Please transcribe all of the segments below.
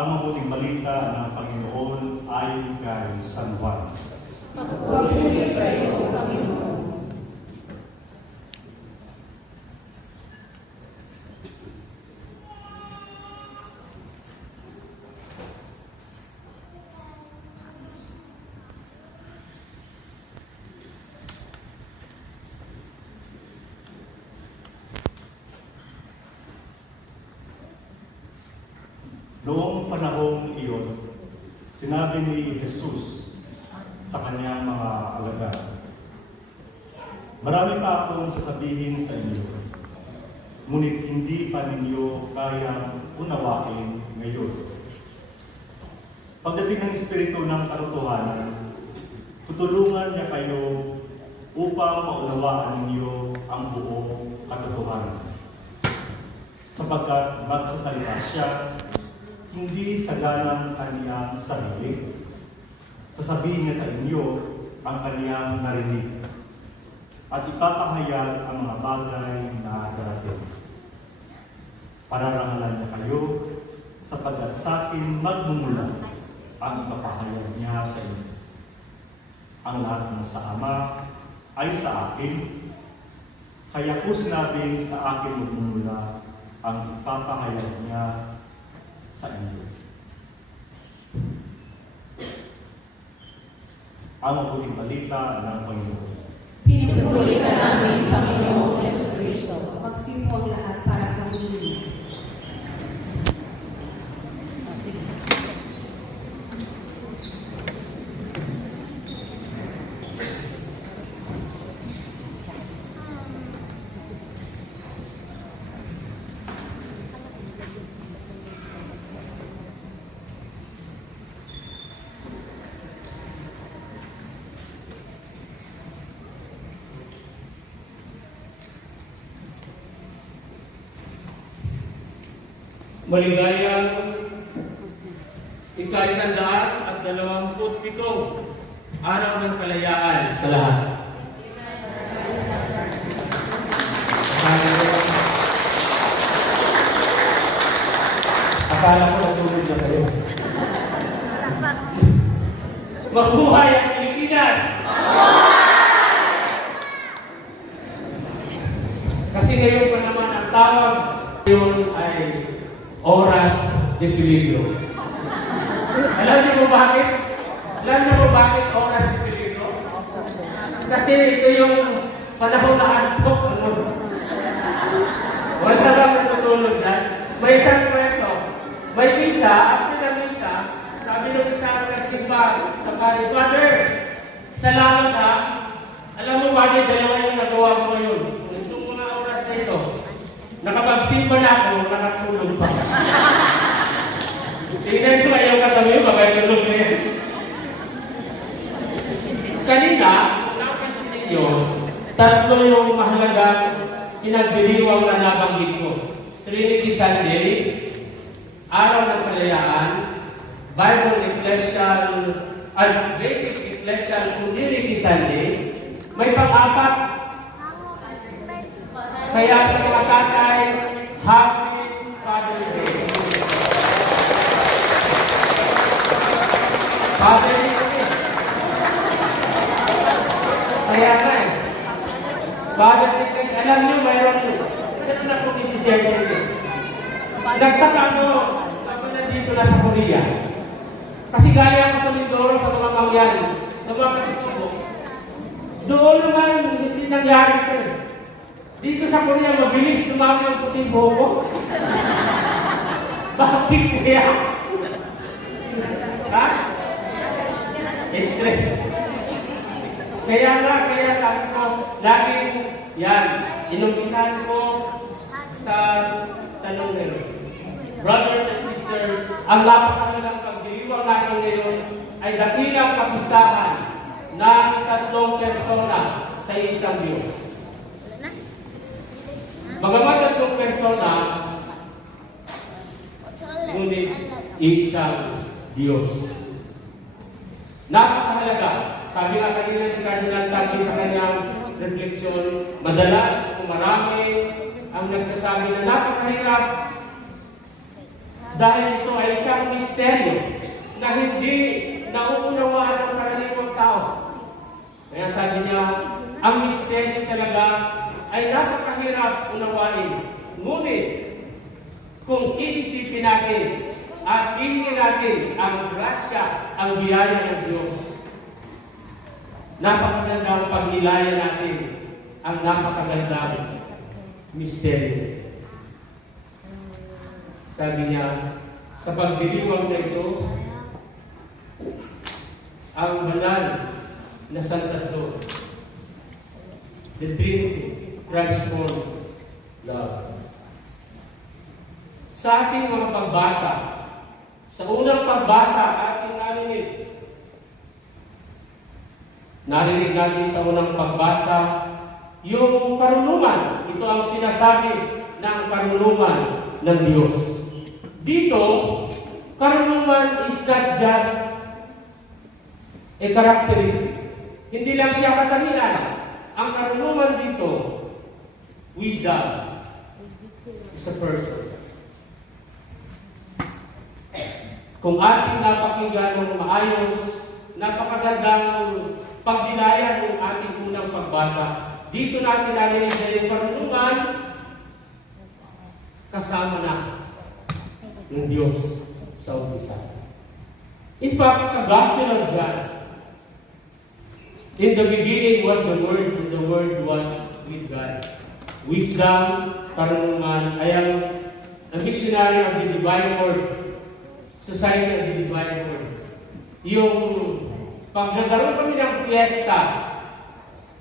Ang mabuting balita ng Panginoon ayon kay San Juan. Papuri sa iyo, Panginoon. Noong panahong iyon, sinabi ni Jesus sa kanyang mga alagad, "Marami pa akong sasabihin sa inyo, ngunit hindi pa ninyo kayang unawain ngayon. Pagdating ng Espiritu ng Katotohanan, tutulungan niya kayo upang maunawaan ninyo ang buong katotohanan. Sapagkat magsasalita siya hindi sa ganang kaniyang sarili. Sasabihin niya sa inyo ang kaniyang narinig at ipapahayag ang mga bagay na darating. Pararangalan niya kayo sapagkat sa akin magmumula ang ipapahayag niya sa inyo. Ang lahat ng sa Ama ay sa akin, kaya ko sinabing sa akin magmumula ang ipapahayag niya sa inyo." Ang mabuting balita ng Panginoon. Pinupuri ka namin, Panginoong Jesucristo. Magsimpo ang lahat para sa muli. Maligayang ika-127 araw ng kalayaan sa lahat. Akala ko natulog na kayo. Mabuhay ang Pilipinas! Kasi ngayon pa naman ang tawag yun ay oras de peligro. Alam niyo mo bakit? Alam niyo mo bakit oras de peligro? Kasi ito yung panahon na antok. Wala lang natutulog yan. May isang kwento. May misa, after na misa, sabi ng isa na nagsimba sa pari, "Father, salamat ha. Alam mo bakit dalawa yung nagawa ko ngayon? Itong mga oras na ito, nakapagsimba na ako, nakatulog pa." Tingnan ko ayaw katabi yung babay tulog na yan. Kanina, napansin ninyo, tatlo yung mahalagang pinagbiriwang na nabanggit ko. Trinity Sunday, Araw ng Kalayaan, Bible Ecclesial, at Basic Ecclesial Community Sunday, may pang-apat. Kaya sa mga tatay, Happy Father's Day. Father's Day. Kaya nga eh. Father's Day. Alam niyo, mayroon na po isi-share sa inyo. Nagtaka ako nandito na sa Korea. Kasi gaya ako sa Mindoro, sa mga mangyan, sa mga katutubo. Doon naman, hindi nangyari ito eh. Dito sa Korea, mabilis tumami ang puting buhok. Bakit kaya? Ha? Stress. Kaya sabi ko, laging yan, inumpisahan ko sa tanong ngayon. Brothers and sisters, ang napakalagang pagdiriwang natin ngayon ay dakilang kapistahan ng tatlong persona sa isang Diyos. Bagamat tatlong persona, ngunit isang Diyos. Napakahalaga. Sabi nga kanina ni Cardinal Tabi sa kanyang refleksyon, madalas kung marami ang nagsasabi na napakahirap Dahil ito ay isang misteryo na hindi nauunawaan ng karaniwang tao. Kaya sabi niya, ang misteryo talaga ay napakahirap unawain. Ngunit, kung iisipin natin at ihingin natin ang grasya, ang biyaya ng Diyos, napakagandang pagnilaya natin ang napakagandang misteryo. Sabi niya, sa pagdiriwang na ito, ang banal na Santatlo, the Trinity, transformed love. Sa ating mga pagbasa, sa unang pagbasa ating narinig natin sa unang pagbasa, yung karunungan. Ito ang sinasabi ng karunungan ng Diyos. Dito, karunungan is not just a characteristic. Hindi lang siya katangian. Ang karunungan dito, wisdom, is a person. Kung ating napakinggan ng maayos, napakagandang pagsilayan ng ating unang pagbasa, dito natin narinig na yung karunungan kasama na ng Diyos sa umpisa. In fact, sa Gospel of John, in the beginning was the Word, and the Word was with God. Wisdom, karunungan, ay ang missionary of the Divine Word, Society of the Divine Word. Yung pagkakaroon kami ng fiesta,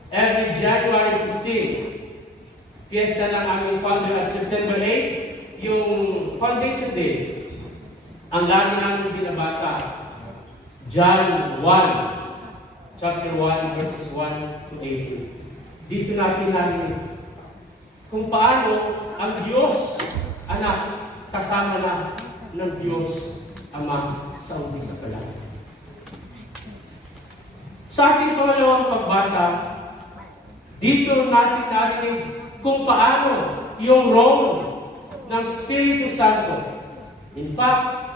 every January 15, fiesta ng aming founder at September 8, yung Foundation Day, ang lagi namin binabasa, John 1, chapter 1, verses 1 to 18. Dito natin narinig kung paano ang Diyos, anak, kasama na ng Diyos, Ama, sa umpisa pa lang. Sa ating pangalawang pagbasa, dito natin narinig kung paano yung role ng Espiritu Santo. In fact,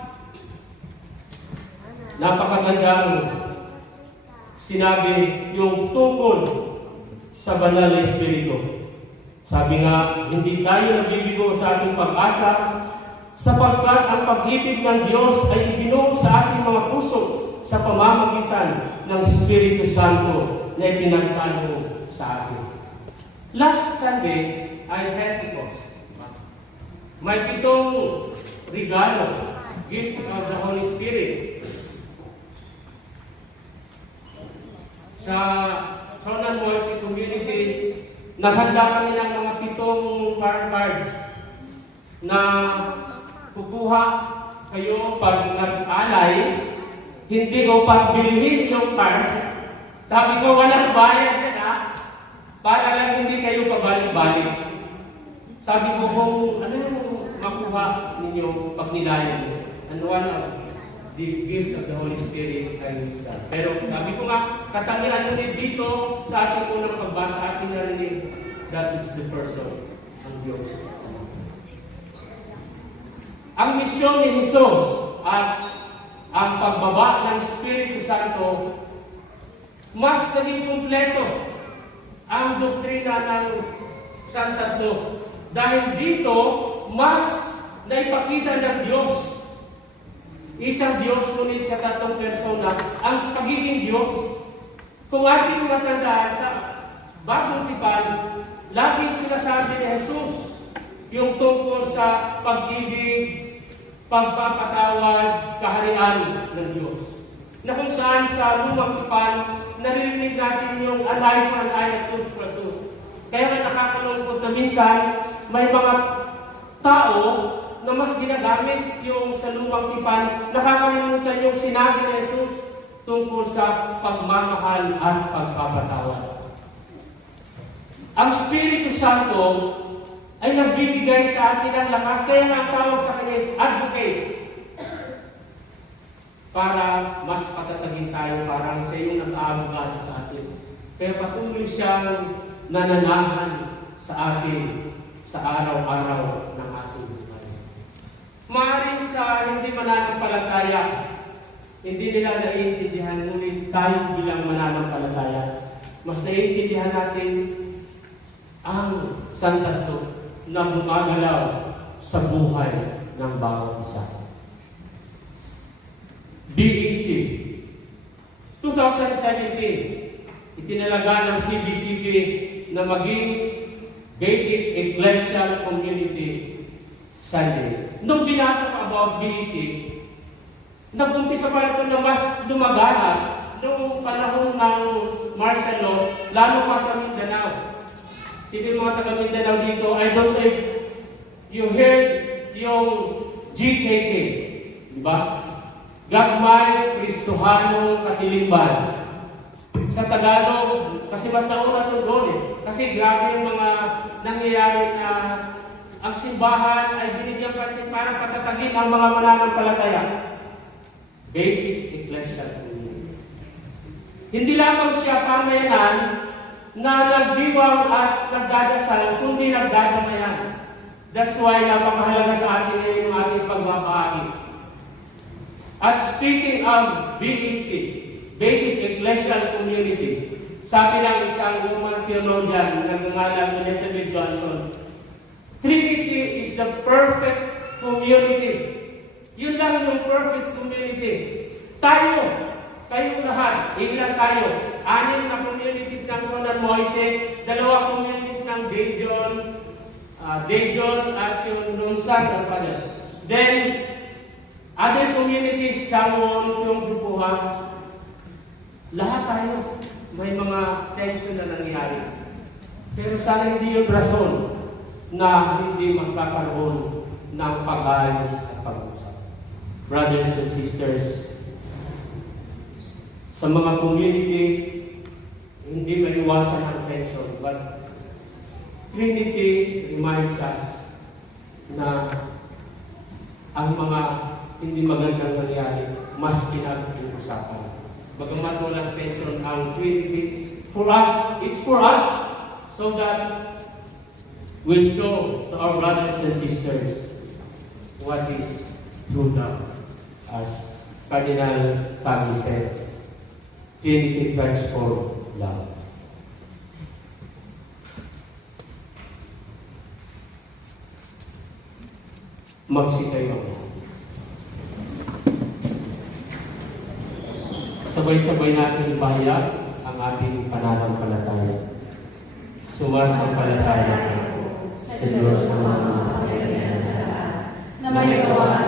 napakagandang sinabi yung tungkol sa banal na Espiritu. Sabi nga, hindi tayo nabibigo sa ating pag-asa sapagkat ang pag-ibig ng Diyos ay ibinuo sa ating mga puso sa pamamagitan ng Espiritu Santo na ipinagkaloob sa atin. Last Sunday ay Pentecost. May 7 regalo, gifts of the Holy Spirit. Sa Tronan Mercy Communities, naghanda kami ng mga 7 cards na kukuha kayo pag nag-alay, hindi ko pagbilhin yung card. Sabi ko, walang bayad yan para lang hindi kayo pabalik-balik. Sabi ko, kung ano yung makuha ninyo pag nilayan, and one of the gifts of the Holy Spirit ay wisdom. Pero sabi ko nga, katangian nyo dito sa ating unang pagbasa, ating narinig that it's the person ng Diyos. Ang misyon ni Jesus at ang pagbaba ng Espiritu Santo, mas naging kumpleto ang doktrina ng Santatlo. Dahil dito, mas naipakita ng Diyos. Isang Diyos, ngunit sa 3 persona, ang pagiging Diyos. Kung ating matandaan sa Bagong Tipan, laging sinasabi ni Jesus yung tungkol sa pag-ibig, pagpapatawad, kaharian ng Diyos. Na kung saan sa Lumang Tipan, naririnig natin yung alive and ayat tooth. Kaya nga nakakalungkot na minsan, may mga tao na mas ginagamit yung sa Lumang Tipan, nakakalimutan yung sinabi ni Jesus tungkol sa pagmamahal at pagpapatawad. Ang Espiritu Santo ay nagbibigay sa atin ng lakas, kaya nga ang tawag sa kanya is advocate. Para mas patatagin tayo, parang siya yung nag-aabogado sa atin. Kaya patuloy siyang nananahan sa atin sa araw-araw ng ating buhay. Maaaring sa hindi mananampalataya, hindi nila naiintindihan, ngunit tayo bilang mananampalataya, mas naiintindihan natin ang santatlo na gumagalaw sa buhay ng bawat isa. BEC 2017, itinalaga ng CBCP na maging Basic Ecclesial Community Sunday. Nung binasa ko about BEC, nag-umpisa pa ito na mas lumaganap noong panahon ng martial law, lalo pa sa Mindanao. Sino yung mga taga Mindanao dito? I don't know if you heard yung GKK, di ba? Gagmay Kristohano Katiliban. Sa Tagalog, kasi mas nauna ito doon eh. Kasi grabe yung mga nangyayari na ang simbahan ay binigyan pansin para patatagin ang mga mananampalataya. Basic Ecclesial Community. Hindi lamang siya pamayanan na nagdiwang at nagdadasal, kundi nagdadamayan. That's why napakahalaga sa atin ngayon ang ating pagbabahagi. At speaking of BEC, Basic Ecclesial Community, sabi ng isang woman theologian na nangalang Elizabeth Johnson, Trinity is the perfect community. Yun lang yung perfect community. Tayo, kayong lahat, ilan tayo? 6 na communities ng Son Moise, 2 communities ng Daejeon at yung Nunsan at Padel. Then, other communities, Changwon, Kyongjupuhan, lahat tayo may mga tension na nangyari. Pero sana hindi yung rason na hindi magkakaroon ng pag-ayos at pag-usap. Brothers and sisters, sa mga community, hindi maiwasan ang tension, but Trinity reminds us na ang mga hindi magandang nangyari mas pinag-uusapan. Bagamat walang tension ang Trinity, for us, it's for us, so that we'll show to our brothers and sisters what is true love. As Cardinal Tagle said, Trinity transforms love. Magsikay ako. Sabay-sabay natin ibahayag ang ating pananampalataya. Sumasampalataya ako sa Diyos ng mga na may gawa